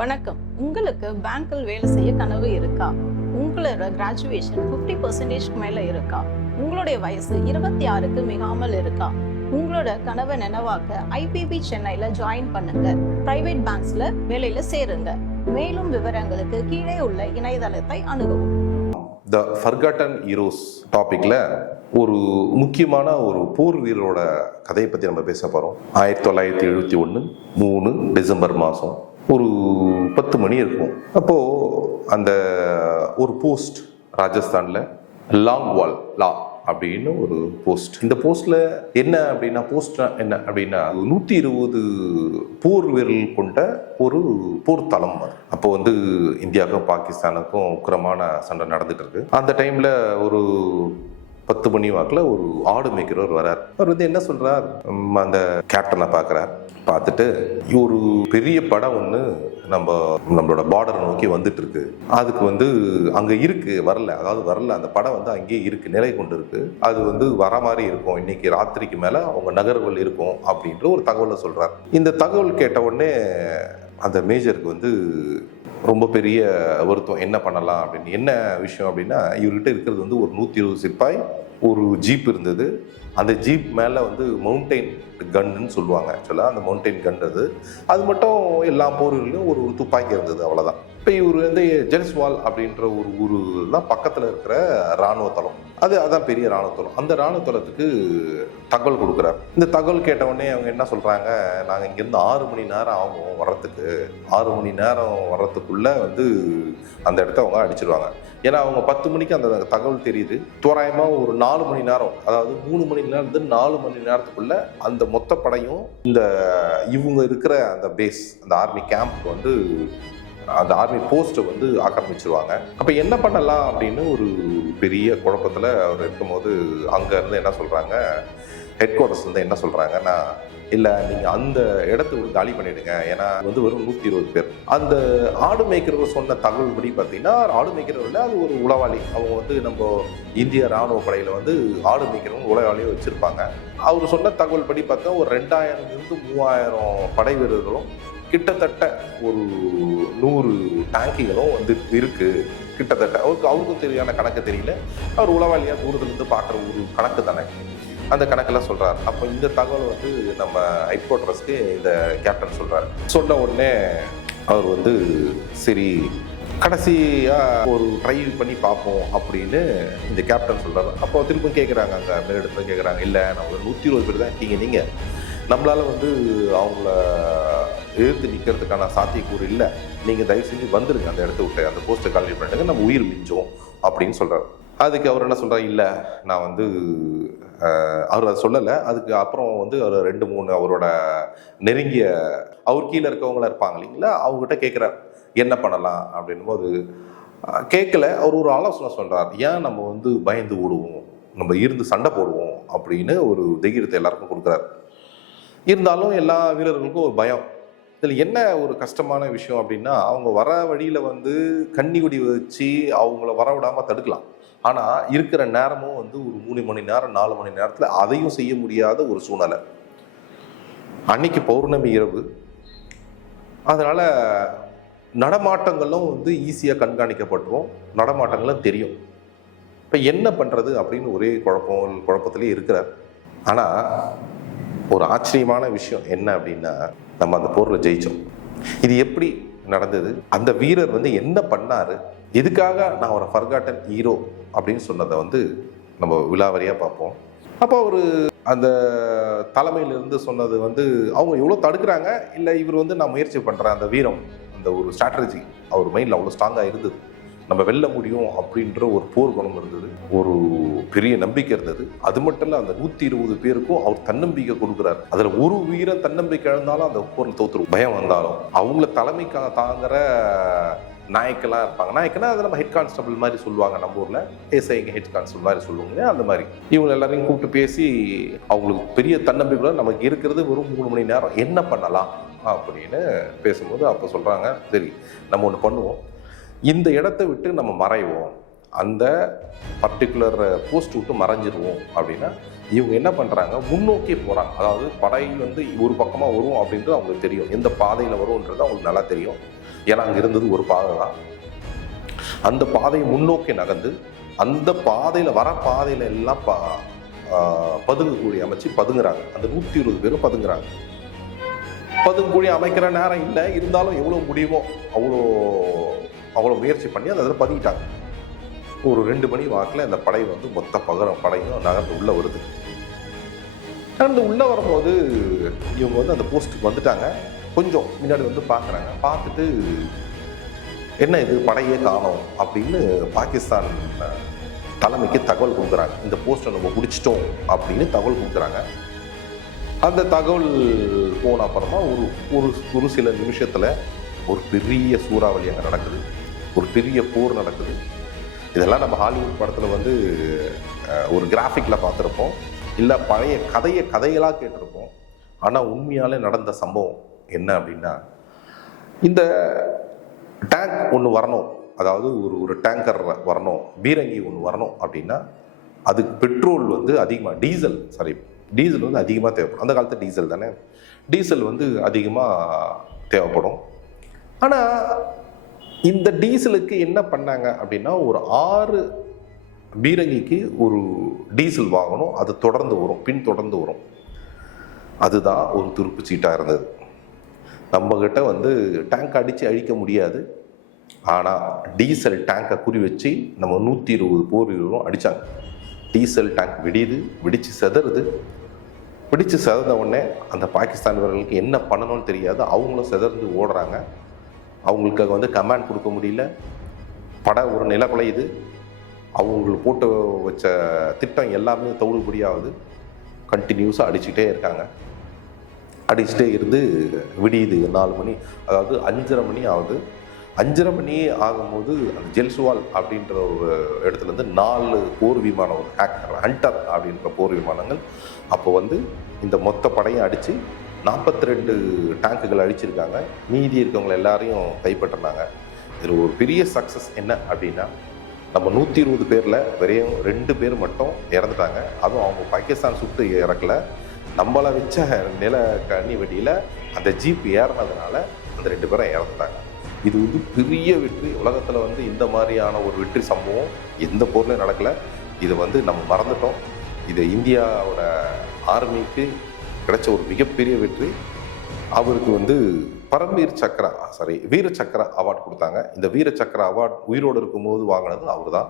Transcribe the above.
வணக்கம். உங்களுக்கு பேங்க்கில் வேலை செய்ய கனவு இருக்கா? உங்களோட கிராஜுவேஷன் 50% மேல இருக்கா? உங்களுடைய வயசு 26க்கு மிகாமல் இருக்கா? உங்களோட கனவை நினைவாக்க ஐபிபி சென்னையில ஜாயின் பண்ணுங்க. பிரைவேட் பேங்க்ஸ்ல வேலையில சேருங்க. மேலும் விவரங்களுக்கு கீழே உள்ள இணையதளத்தை அணுகவும். த ஃபர்காட்டன் ஹீரோஸ் டாபிக்ல ஒரு முக்கியமான ஒரு போர் வீரரோட கதையை பற்றி நம்ம பேச போகிறோம். 1971 3 டிசம்பர் மாதம் ஒரு 10 மணி இருக்கும். அப்போது அந்த ஒரு போஸ்ட் ராஜஸ்தானில் லாங்வால் லா அப்படின்னு ஒரு போஸ்ட். இந்த போஸ்ட்ல என்ன அப்படின்னா, போஸ்ட் என்ன அப்படின்னா 120 போர் வீரர்கள் கொண்ட ஒரு போர் தளம். அப்போ வந்து இந்தியாவுக்கும் பாகிஸ்தானுக்கும் உக்கிரமான சண்டை நடந்துட்டு இருக்கு. அந்த டைம்ல ஒரு 10 மணி வாக்கில் ஒரு ஆடு மேய்க்கிறவர் வரார். அவர் வந்து என்ன சொல்றார், அந்த கேப்டனை பார்க்குறார். பார்த்துட்டு ஒரு பெரிய படம் ஒன்று நம்மளோட பார்டரை நோக்கி வந்துட்டு இருக்கு. அதுக்கு வந்து அங்கே இருக்கு, வரல, அதாவது வரல, அந்த படம் வந்து அங்கேயே இருக்கு, நிலை கொண்டு இருக்கு. அது வந்து வர மாதிரி இருக்கும், இன்னைக்கு ராத்திரிக்கு மேலே அவங்க நகர்கள் இருக்கும் அப்படின்ற ஒரு தகவலை சொல்றார். இந்த தகவல் கேட்ட உடனே அந்த மேஜருக்கு வந்து ரொம்ப பெரிய வருத்தம். என்ன பண்ணலாம் அப்படின்னு. என்ன விஷயம் அப்படின்னா, இவர்கிட்ட இருக்கிறது வந்து ஒரு 120 சிப்பாய், ஒரு ஜீப் இருந்தது. அந்த ஜீப் மேலே வந்து மவுண்டெயின் கன்னு சொல்லுவாங்க. ஆக்சுவலாக அந்த மவுண்டெயின் கன் அது மட்டும் எல்லா போர்களிலும் ஒரு துப்பாக்கி இருந்தது, அவ்வளோதான். இப்போ இவர் வந்து ஜெல்ஸ்வால் அப்படின்ற ஒரு ஊர் தான் பக்கத்தில் இருக்கிற இராணுவ தளம். அதான் பெரிய இராணுவ தளம். அந்த இராணுவ தளத்துக்கு தகவல் கொடுக்குறாரு. இந்த தகவல் கேட்டவுடனே அவங்க என்ன சொல்கிறாங்க, நாங்கள் இங்கேருந்து 6 மணி நேரம் ஆகும் வர்றதுக்கு. 6 மணி நேரம் வர்றதுக்குள்ளே வந்து அந்த இடத்த அவங்க அடிச்சிருவாங்க. ஏன்னா அவங்க 10 மணிக்கு அந்த தகவல் தெரியுது. தோராயமாக ஒரு 4 மணி நேரம், அதாவது 3 மணி நேரம் 4 மணி நேரத்துக்குள்ள அந்த மொத்த படையும் இந்த இவங்க இருக்கிற அந்த பேஸ், அந்த ஆர்மி கேம்ப் வந்து, அந்த ஆர்மி போஸ்ட்டை வந்து ஆக்கிரமிச்சிருவாங்க. அப்போ என்ன பண்ணலாம் அப்படின்னு ஒரு பெரிய குழப்பத்தில் அவர் இருக்கும்போது அங்கேருந்து என்ன சொல்கிறாங்க, ஹெட் குவார்ட்டர்ஸ் வந்து என்ன சொல்கிறாங்கன்னா, இல்லை நீங்கள் அந்த இடத்த வந்து காலி பண்ணிவிடுங்க. ஏன்னா வந்து வெறும் 120 பேர். அந்த ஆடு மேய்க்கிறவர் சொன்ன தகவல் படி பார்த்தீங்கன்னா, ஆடு மேய்க்கிறவரில் அது ஒரு உளவாளி. அவங்க வந்து நம்ம இந்திய இராணுவ படையில் வந்து ஆடு மேய்க்கிறவங்க உளவாளியை வச்சுருப்பாங்க. அவர் சொன்ன தகவல் படி பார்த்தா ஒரு 2000 3000 படை வீரர்களும் கிட்டத்தட்ட ஒரு 100 டேங்கிகளும் வந்து இருக்குது. கிட்டத்தட்ட அவருக்கும் தெரியான கணக்கு தெரியல. அவர் உளவாளியாக தூரத்துலேருந்து பார்க்குற ஒரு கணக்கு தானே, அந்த கணக்கெல்லாம் சொல்கிறார். அப்போ இந்த தகவல் வந்து நம்ம ஹெட் குவார்ட்டர்ஸ்க்கு இந்த கேப்டன் சொல்கிறார். சொன்ன உடனே அவர் வந்து சரி கடைசியாக ஒரு ட்ரை பண்ணி பார்ப்போம் அப்படின்னு இந்த கேப்டன் சொல்கிறார். அப்போ திரும்ப கேட்குறாங்க, அங்கே மேலிடத்துல கேட்குறாங்க, இல்லை நம்ம 120 பேர் தான் இருக்கீங்க, நீங்கள் நம்மளால் வந்து அவங்கள எதிர்த்து நிற்கிறதுக்கான சாத்தியக்கூறு இல்லை, நீங்கள் தயவு செஞ்சு வந்துடுங்க, அந்த இடத்த விட்டு அந்த போஸ்ட்டை காலி பண்ணிட்டுங்க, நம்ம உயிர் மிஞ்சோம் அப்படின்னு சொல்கிறார். அதுக்கு அவர் என்ன சொல்கிறார், இல்லை நான் வந்து அவர் அதை சொல்லலை. அதுக்கு அப்புறம் வந்து அவர் 2-3 அவரோட நெருங்கிய அவர் கீழே இருக்கவங்களா இருப்பாங்க இல்லைங்களா, அவங்ககிட்ட கேட்குறார் என்ன பண்ணலாம் அப்படின்னும் போது கேட்கல. அவர் ஒரு ஆலோசனை சொல்கிறார், ஏன் நம்ம வந்து பயந்து ஓடுவோம், நம்ம இருந்து சண்டை போடுவோம் அப்படின்னு ஒரு தைரியத்தை எல்லாருக்கும் கொடுக்குறாரு. இருந்தாலும் எல்லா வீரர்களுக்கும் ஒரு பயம். இதில் என்ன ஒரு கஷ்டமான விஷயம் அப்படின்னா, அவங்க வர வழியில் வந்து கன்னிகுடி வச்சு அவங்கள வரவிடாமல் தடுக்கலாம். ஆனால் இருக்கிற நேரமும் வந்து ஒரு 3 மணி நேரம் 4 மணி நேரத்தில் அதையும் செய்ய முடியாத ஒரு சூழ்நிலை. அன்னைக்கு பௌர்ணமி இரவு, அதனால் நடமாட்டங்களும் வந்து ஈஸியாக கண்காணிக்கப்பட்டுரும், நடமாட்டங்களும் தெரியும். இப்போ என்ன பண்ணுறது அப்படின்னு ஒரே குழப்பத்திலே இருக்கிறார். ஆனால் ஒரு ஆச்சரியமான விஷயம் என்ன அப்படின்னா, நம்ம அந்த போரில் ஜெயித்தோம். இது எப்படி நடந்தது, அந்த வீரர் வந்து என்ன பண்ணார், எதுக்காக நான் ஒரு ஃபர்காட்டன் ஹீரோ அப்படின்னு சொன்னதை வந்து நம்ம விலாவரியாக பார்ப்போம். அப்போ அவர் அந்த தலைமையிலிருந்து சொன்னது வந்து அவங்க எவ்வளோ தடுக்கிறாங்க, இல்லை இவர் வந்து நான் முயற்சி பண்ணுறேன், அந்த வீரம், அந்த ஒரு ஸ்ட்ராட்டஜி அவர் மைண்டில் அவ்வளோ ஸ்ட்ராங்காக இருந்தது. நம்ம வெல்ல முடியும் அப்படின்ற ஒரு போர் குணம் இருந்தது, ஒரு பெரிய நம்பிக்கை இருந்தது. அது மட்டும் இல்லை, அந்த 120 பேருக்கும் அவர் தன்னம்பிக்கை கொடுக்குறாரு. அதில் ஒரு வீரன் தன்னம்பிக்கை இழந்தாலும் அந்த போரில் தோத்துரும். பயம் வந்தாலும் அவங்கள தலைமைக்காக தாங்குற நாயக்கெல்லாம் இருப்பாங்க. நாயக்கனா அதை நம்ம ஹெட் கான்ஸ்டபிள் மாதிரி சொல்லுவாங்க, நம்ம ஊரில் ஏசைங்க ஹெட் கான்ஸ்டபிள் மாதிரி சொல்லுவாங்க. அந்த மாதிரி இவங்க எல்லாரையும் கூப்பிட்டு பேசி அவங்களுக்கு பெரிய தன்னம்பிக்கை, நமக்கு இருக்கிறது வெறும் 3 மணி நேரம், என்ன பண்ணலாம் அப்படின்னு பேசும்போது அப்போ சொல்கிறாங்க, சரி நம்ம ஒன்று பண்ணுவோம், இந்த இடத்த விட்டு நம்ம மறைவோம், அந்த பர்டிகுலர் போஸ்ட் விட்டு மறைஞ்சிருவோம் அப்படின்னா இவங்க என்ன பண்ணுறாங்க, முன்னோக்கி போகிறாங்க. அதாவது படை வந்து ஒரு பக்கமாக வரும் அப்படின்றது அவங்களுக்கு தெரியும், எந்த பாதையில் வரும்ன்றது அவங்களுக்கு நல்லா தெரியும். ஏன்னா அங்கே இருந்தது ஒரு பாதை தான். அந்த பாதையை முன்னோக்கி நகர்ந்து அந்த பாதையில் வர பாதையில எல்லாம் பதுங்குக்குழி அமைச்சு பதுங்குறாங்க. அந்த 120 பேரும் பதுங்குறாங்க. பதுங்குக்குழி அமைக்கிற நேரம் இல்லை, இருந்தாலும் எவ்வளோ முடியுமோ அவ்வளோ முயற்சி பண்ணி அந்த இதில் பதுங்கிட்டாங்க. ஒரு 2 மணி வாக்கில் அந்த படை வந்து மொத்த படையும் நகர்ந்து உள்ளே வருது. நகர்ந்து உள்ளே வரும்போது இவங்க வந்து அந்த போஸ்ட்டுக்கு வந்துட்டாங்க. கொஞ்சம் முன்னாடி வந்து பார்க்குறாங்க. பார்த்துட்டு என்ன இது படையே காணோம் அப்படின்னு பாகிஸ்தான் தலைமைக்கு தகவல் கொடுக்குறாங்க. இந்த போஸ்ட்டை நம்ம பிடிச்சிட்டோம் அப்படின்னு தகவல் கொடுக்குறாங்க. அந்த தகவல் போன அப்புறமா ஒரு சில நிமிஷத்தில் ஒரு பெரிய சூறாவளி அங்கே நடக்குது. ஒரு பெரிய போர் நடக்குது. இதெல்லாம் நம்ம ஹாலிவுட் படத்தில் வந்து ஒரு கிராஃபிக்கில் பார்த்துருப்போம், இல்லை பழைய கதைகளாக கேட்டிருப்போம். ஆனால் உண்மையாலே நடந்த சம்பவம் என்ன அப்படின்னா, இந்த டேங்க் ஒன்று வரணும், அதாவது ஒரு டேங்கர் வரணும், பீரங்கி ஒன்று வரணும் அப்படின்னா அதுக்கு பெட்ரோல் வந்து அதிகமாக டீசல் வந்து அதிகமாக தேவைப்படும். அந்த காலத்து டீசல் தானே, டீசல் வந்து அதிகமாக தேவைப்படும். ஆனால் இந்த டீசலுக்கு என்ன பண்ணாங்க அப்படின்னா, ஒரு 6 பீரங்கிக்கு ஒரு டீசல் வாங்கணும். அது தொடர்ந்து வரும், தொடர்ந்து வரும். அதுதான் ஒரு துருப்பு சீட்டாக இருந்தது. நம்மக்கிட்ட வந்து டேங்க் அடித்து அழிக்க முடியாது. ஆனால் டீசல் டேங்கை குறி வச்சு நம்ம 120 போர் வீரரும் அடித்தாங்க. டீசல் டேங்க் வெடித்து செதறுது. வெடித்து செதற உடனே அந்த பாகிஸ்தான் வீரர்களுக்கு என்ன பண்ணணும்னு தெரியாது. அவங்களும் செதறந்து ஓடுறாங்க. அவங்களுக்கு வந்து கமாண்ட் கொடுக்க முடியல. படை ஒரு நிலக்குலையுது. அவங்களுக்கு போட்டு வச்ச திட்டம் எல்லாமே தவிடுபடியாகுது. கண்டினியூஸாக அடிச்சுக்கிட்டே இருக்காங்க. அடிச்சுட்டே இருந்து விடியுது 4 மணி, அதாவது 5:30 மணி ஆகுது. 5:30 மணி ஆகும்போது அந்த ஜெல்சுவால் அப்படின்ற ஒரு இடத்துலேருந்து 4 போர் விமானம், ஹண்டர் அப்படின்ற போர் விமானங்கள் அப்போ வந்து இந்த மொத்த படையும் அடித்து 42 டேங்குகள் அடிச்சிருக்காங்க. மீதி இருக்கவங்க எல்லாரையும் கைப்பற்றினாங்க. இதில் ஒரு பெரிய சக்ஸஸ் என்ன அப்படின்னா, நம்ம 120 பேரில் வெறும் 2 பேர் மட்டும் இறந்துட்டாங்க. அதுவும் அவங்க பாகிஸ்தான் சுட்டு இறக்கல, நம்மளை வச்ச நில கண்ணி வெடியில் அந்த ஜீப் ஏறினதுனால அந்த 2 பேரும் இறந்துட்டாங்க. இது வந்து பெரிய வெற்றி. உலகத்தில் வந்து இந்த மாதிரியான ஒரு வெற்றி சம்பவம் எந்த போர்லையும் நடக்கலை. இதை வந்து நம்ம மறந்துட்டோம். இது இந்தியாவோட ஆர்மிக்கு கிடைச்ச ஒரு மிகப்பெரிய வெற்றி. அவருக்கு வந்து வீர சக்ரா அவார்டு கொடுத்தாங்க. இந்த வீர சக்ரா அவார்டு உயிரோடு இருக்கும்போது வாங்கினது அவர் தான்.